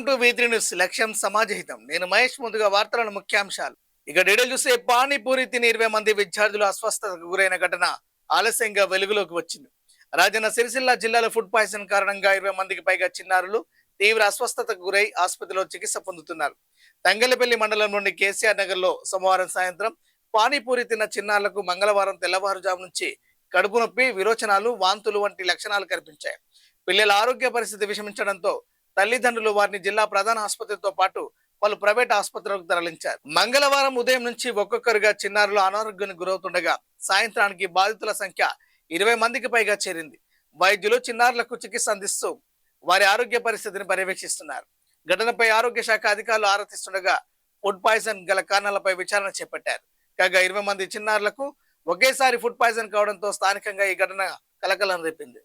Welcome to V3 news. లక్ష్యం సమాజహితం. నేను మహేష్. ముందుగా వార్తలను ముఖ్యాంశాలు. ఇక డీటెయిల్ చూస్తే పానీపూరి తిని 20 మంది విద్యార్థులు అస్వస్థతకు గురైన ఘటన ఆలస్యంగా వెలుగులోకి వచ్చింది. రాజన్న సిరిసిల్ల జిల్లాలో ఫుడ్ పాయిజన్ కారణంగా 20 మందికి పైగా చిన్నారులు తీవ్ర అస్వస్థతకు గురై ఆసుపత్రిలో చికిత్స పొందుతున్నారు. తంగెలపల్లి మండలంలోని కేసీఆర్ నగర్ లో సోమవారం సాయంత్రం పానీపూరి తిన్న చిన్నారులకు మంగళవారం తెల్లవారుజాము నుంచి కడుపు నొప్పి, విరోచనాలు, వాంతులు వంటి లక్షణాలు కనిపించాయి. పిల్లల ఆరోగ్య పరిస్థితి విషమించడంతో తల్లిదండ్రులు వారిని జిల్లా ప్రధాన ఆసుపత్రితో పాటు పలు ప్రైవేట్ ఆసుపత్రులకు తరలించారు. మంగళవారం ఉదయం నుంచి ఒక్కొక్కరుగా చిన్నారులు అనారోగ్యానికి గురవుతుండగా సాయంత్రానికి బాధితుల సంఖ్య 20 మందికి పైగా చేరింది. వైద్యులు చిన్నారులకు చికిత్స అందిస్తూ వారి ఆరోగ్య పరిస్థితిని పర్యవేక్షిస్తున్నారు. ఘటనపై ఆరోగ్య శాఖ అధికారులు ఆరా తీస్తుండగా ఫుడ్ పాయిజన్ గల కారణాలపై విచారణ చేపట్టారు. కాగా 20 మంది చిన్నారులకు ఒకేసారి ఫుడ్ పాయిజన్ కావడంతో స్థానికంగా ఈ ఘటన కలకలం రేపింది.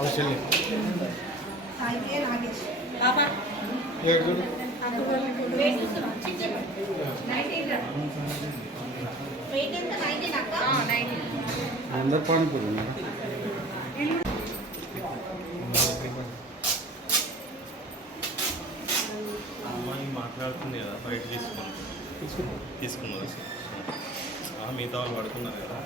అవసరం అందరు పానీపూరి అమ్మాయి మాట్లాడుతుంది కదా, బయట తీసుకున్నారు. మిగతా వాళ్ళు పడుకున్నారు కదా.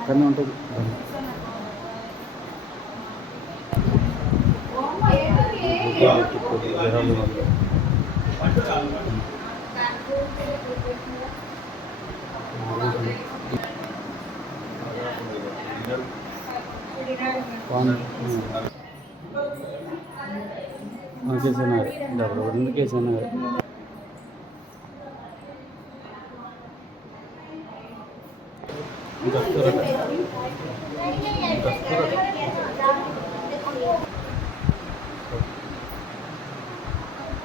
అక్కడనే ఉంటుంది.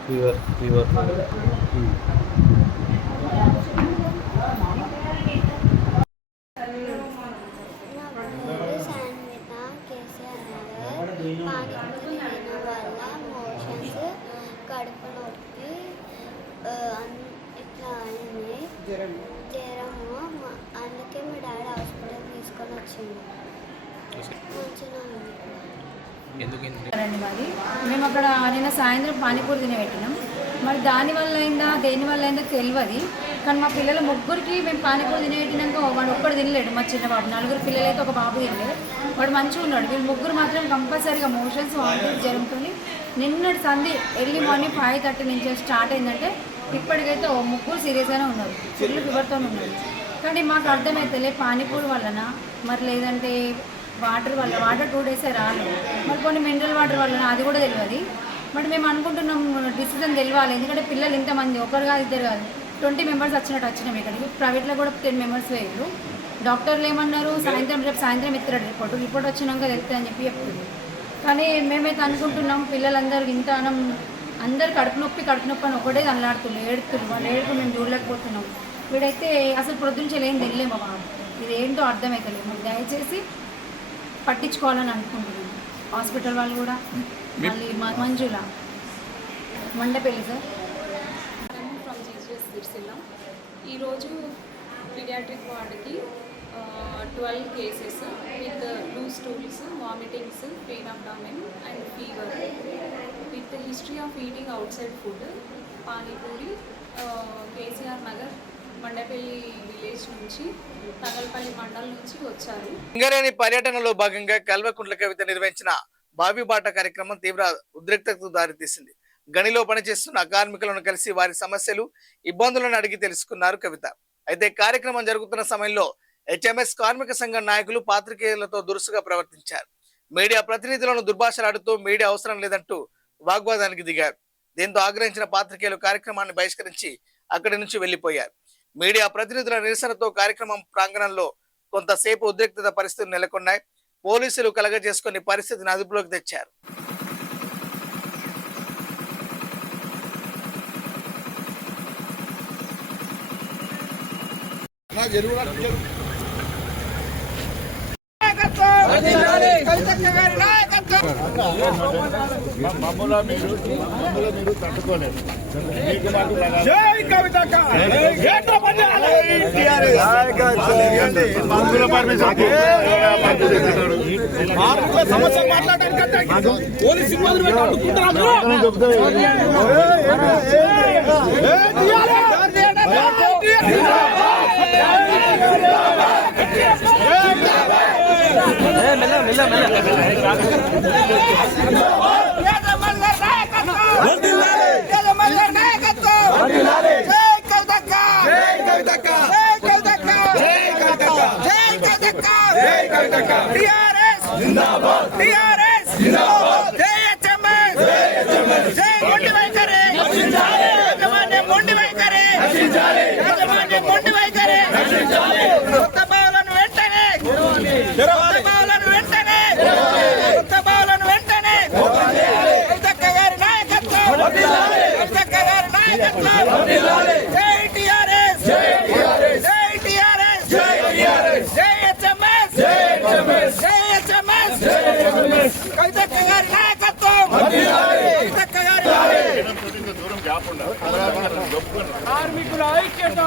ఫీవర్ శాన్విత కేసీఆర్ నగర్ పానీపూరి తినడం వల్ల మోషన్స్ కడుపు నొప్పి ఇట్లా అయింది జ్వరము అందుకే మా డాడీ హాస్పిటల్ తీసుకొని వచ్చింది మంచిగా ఉంది. రండి మరి మేము అక్కడ నిన్న సాయంత్రం పానీపూరి తినబెట్టినాం. మరి దానివల్ల అయిందా దేనివల్ల అయిందో తెలియదు. కానీ మా పిల్లల ముగ్గురికి మేము పానీపూరి తినబెట్టినాక వాడు ఒక్కడు తినలేడు. మా చిన్న బాబు, నలుగురు పిల్లలైతే ఒక బాబు తినలేడు. వాడు మంచిగా ఉన్నాడు. వీళ్ళు ముగ్గురు మాత్రం కంపల్సరీగా మోషన్స్ వామిటింగ్స్ జరుగుతుంది. నిన్నటి సంధి ఎర్లీ మార్నింగ్ 5:30 నుంచి స్టార్ట్ అయిందంటే ఇప్పటికైతే ముగ్గురు సీరియస్గానే ఉన్నారు, ఫుల్ ఫీవర్తో ఉన్నారు. కానీ మాకు అర్థమవుతలే పానీపూరి వలన మరి లేదంటే వాటర్ 2 డేసే రాలేదు, మరి కొన్ని మినరల్ వాటర్ వలన అది కూడా తెలియదు. బట్ మేము అనుకుంటున్నాం డిసిజన్ తెలియాలి, ఎందుకంటే పిల్లలు ఇంతమంది ఒకరు కాదు ఇద్దరు కాదు 20 మెంబర్స్ వచ్చినాం ఇక్కడికి. ప్రైవేట్లో కూడా 10 మెంబర్స్ వేయరు. డాక్టర్లు ఏమన్నారు రేపు సాయంత్రం ఇస్తారు రిపోర్ట్ వచ్చినాక తెలుస్తుంది అని చెప్తుంది. కానీ మేమైతే అనుకుంటున్నాం పిల్లలందరూ ఇంత అందరు కడుపు నొప్పి అని ఒకటే అల్లాడుతున్నారు, ఏడుతున్నారు. వాళ్ళు ఏడుపు మేము చూడలేకపోతున్నాం. వీడైతే అసలు ప్రొద్దుంచేలు ఏం తెలియలేము బాబు, ఇది ఏంటో అర్థమవుతలేదు. మాకు దయచేసి పట్టించుకోవాలని అనుకుంటున్నాను. హాస్పిటల్ వాళ్ళు కూడా మళ్ళీ Manjula Mandapalli sir from GGS Sircilla. ఈరోజు పీడియాట్రిక్ వార్డుకి 12 cases with loose stools, vomitings, pain abdomen and fever with history of eating outside food. Panipuri KCR Nagar Mandapalli village నుంచి తగల్పల్లి మండలం నుంచి వచ్చారు. సింగరేణి పర్యటనలో భాగంగా కల్వకుంట్ల కవిత నిర్వహించిన బావిబాట కార్యక్రమం తీవ్ర ఉద్రిక్తతకు దారితీసింది. గనిలో పనిచేస్తున్న కార్మికులను కలిసి వారి సమస్యలు, ఇబ్బందులను అడిగి తెలుసుకున్నారు కవిత. అయితే కార్యక్రమం జరుగుతున్న సమయంలో హెచ్ఎంఎస్ కార్మిక సంఘం నాయకులు పాత్రికేయులతో దురుసుగా ప్రవర్తించారు. మీడియా ప్రతినిధులను దుర్భాషలాడుతూ మీడియా అవసరం లేదంటూ వాగ్వాదానికి దిగారు. దీంతో ఆగ్రహించిన పాత్రికేయులు కార్యక్రమాన్ని బహిష్కరించి అక్కడి నుంచి వెళ్లిపోయారు. మీడియా ప్రతినిధుల నిరసనతో కార్యక్రమం ప్రాంగణంలో కొంతసేపు ఉద్రిక్తత పరిస్థితులు నెలకొన్నాయి. పోలీసులు కలగజేసుకుని పరిస్థితిని అదుపులోకి తెచ్చారు. తట్టుకోలేదు. సమస్య మాట్లాడడానికి పోలీసు ఇబ్బందులు కార్మికుల ఐక్యత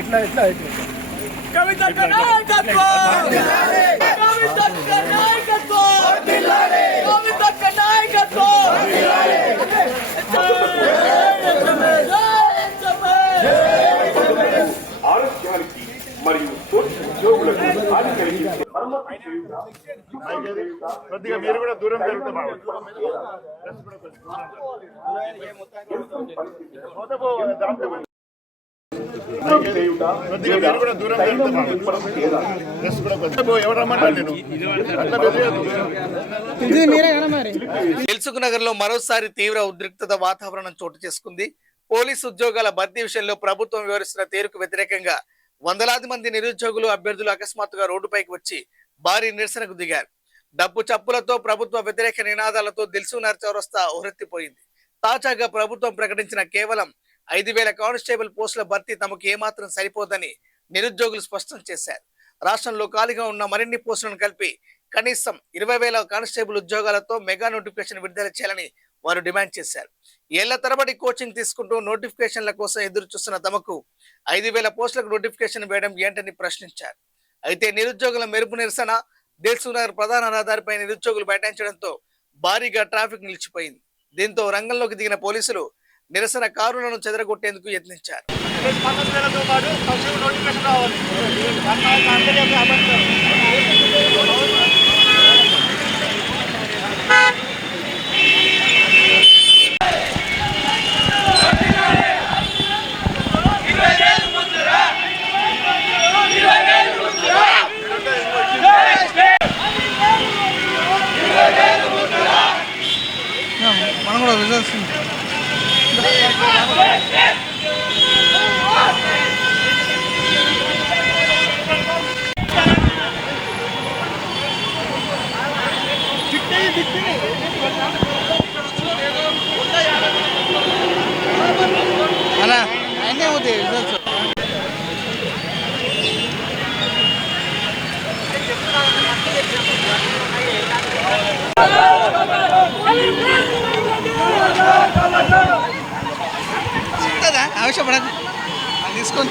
ఇట్లా కవిత నాయకత్వం ఆరోగ్యానికి మరియు ఉద్యోగులకు కొద్దిగా మీరు కూడా దూరం జరిగితే కొద్దిగా మీరు కూడా దూరం ఎవరు రమ్మంటారు నేను దిల్సుఖ్ నగర్ లో మరోసారి తీవ్ర ఉద్రిక్తత వాతావరణం చోటు చేసుకుంది. పోలీసు ఉద్యోగాల భర్తీ విషయంలో ప్రభుత్వం వివరిస్తున్న తీరుకు వ్యతిరేకంగా వందలాది మంది నిరుద్యోగులు అభ్యర్థులు అకస్మాత్తుగా రోడ్డుపైకి వచ్చి భారీ నిరసనకు దిగారు. డబ్బు చప్పులతో ప్రభుత్వ వ్యతిరేక నినాదాలతో దిల్సుఖ్ నగర్ చౌరస్తా హోరెత్తిపోయింది. తాజాగా ప్రభుత్వం ప్రకటించిన కేవలం 5,000 కానిస్టేబుల్ పోస్టుల భర్తీ తమకు ఏమాత్రం సరిపోదని నిరుద్యోగులు స్పష్టం చేశారు. రాష్ట్రంలో ఖాళీగా ఉన్న మరిన్ని పోస్టులను కలిపి కనీసం 20,000 కానిస్టేబుల్ ఉద్యోగాలతో మెగా నోటిఫికేషన్ విడుదల చేయాలని వారు డిమాండ్ చేశారు. ఏళ్ల తరబడి కోచింగ్ తీసుకుంటూ నోటిఫికేషన్ల కోసం ఎదురు చూస్తున్న తమకు 5,000 పోస్టులకు నోటిఫికేషన్ వేయడం ఏంటని ప్రశ్నించారు. అయితే నిరుద్యోగుల మెరుపు నిరసన దిల్సుఖ్ నగర్ ప్రధాన రహదారిపై నిరుద్యోగులు బైఠాయించడంతో భారీగా ట్రాఫిక్ నిలిచిపోయింది. దీంతో రంగంలోకి దిగిన పోలీసులు నిరసనకారులను చెదరగొట్టేందుకు యత్నించారు. మనం కూడా రిజల్ట్స్ అలా అయినా అవుతాయి రిజల్ట్స్. ఆవశ్యపడదు తీసుకొని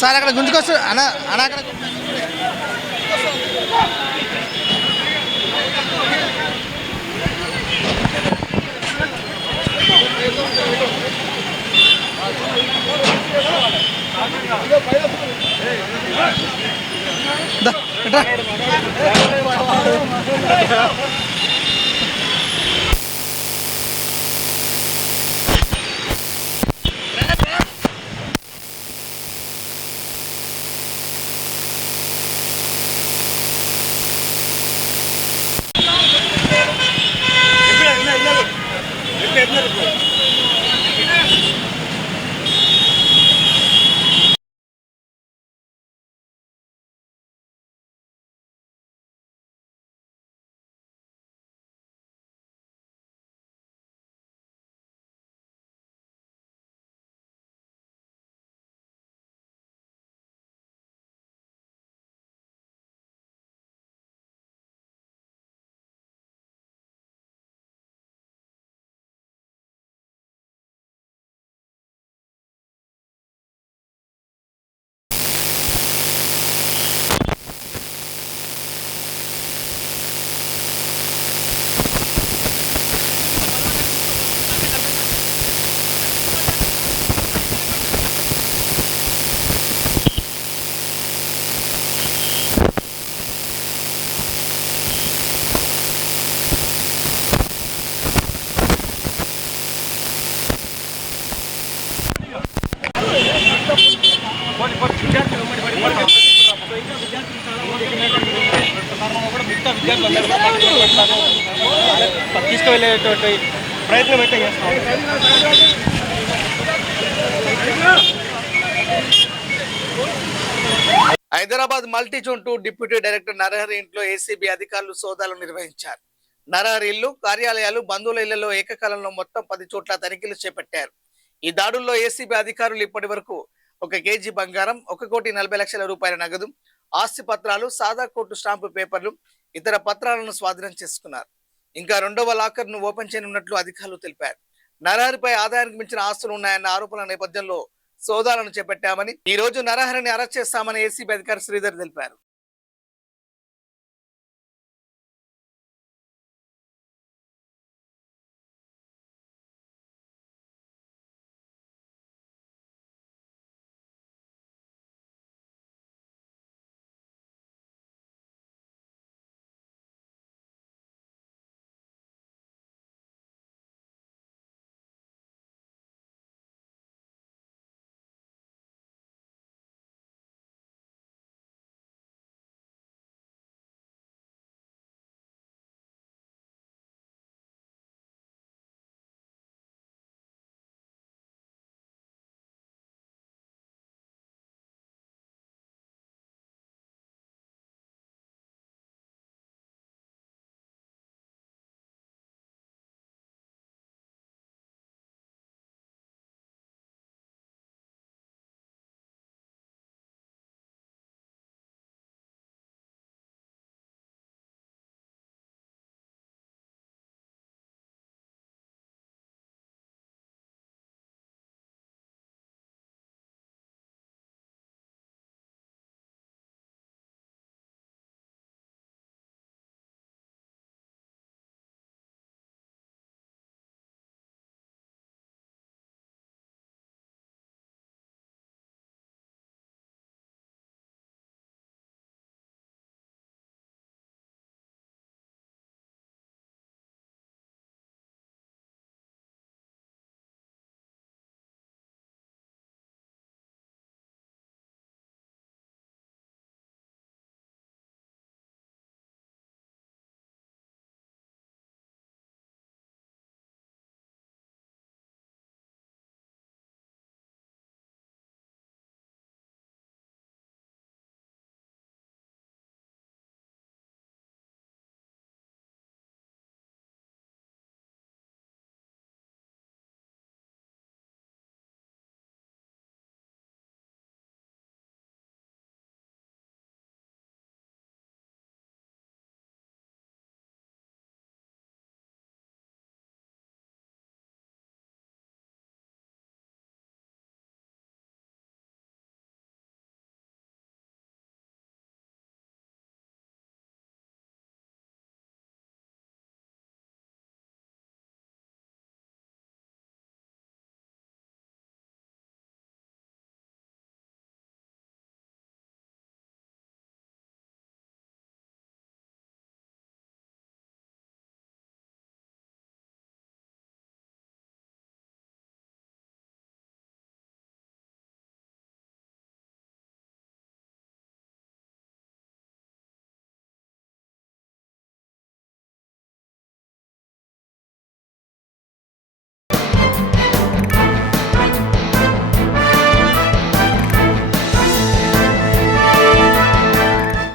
సార్ అక్కడ గుంజుకొచ్చు అన్న అక్కడ తీసుకువెళ్ళేటువంటి ప్రయత్నం అయితే చేస్తాం. Hyderabad multi zone 2 deputy director Narahari ఇంట్లో ఏసీబీ అధికారులు సోదాలు నిర్వహించారు. నరహరి ఇల్లు, కార్యాలయాలు, బంధువుల ఇళ్లలో ఏకకాలంలో మొత్తం 10 చోట్ల తనిఖీలు చేపట్టారు. ఈ దాడుల్లో ఏసీబీ అధికారులు ఇప్పటి వరకు 1 కేజీ బంగారం, 1,40,00,000 రూపాయల నగదు, ఆస్తి పత్రాలు, సాదా కోర్టు స్టాంపు పేపర్లు, ఇతర పత్రాలను స్వాధీనం చేసుకున్నారు. ఇంకా 2వ లాకర్ ను ఓపెన్ చేయనున్నట్లు అధికారులు తెలిపారు. నరహరిపై ఆదాయానికి మించిన ఆస్తులు ఉన్నాయన్న ఆరోపణల నేపథ్యంలో సోదాలను చేపట్టామని, ఈ రోజు నరహరిని అరెస్ట్ చేస్తామని ఏసీబీ అధికారి శ్రీధర్ తెలిపారు.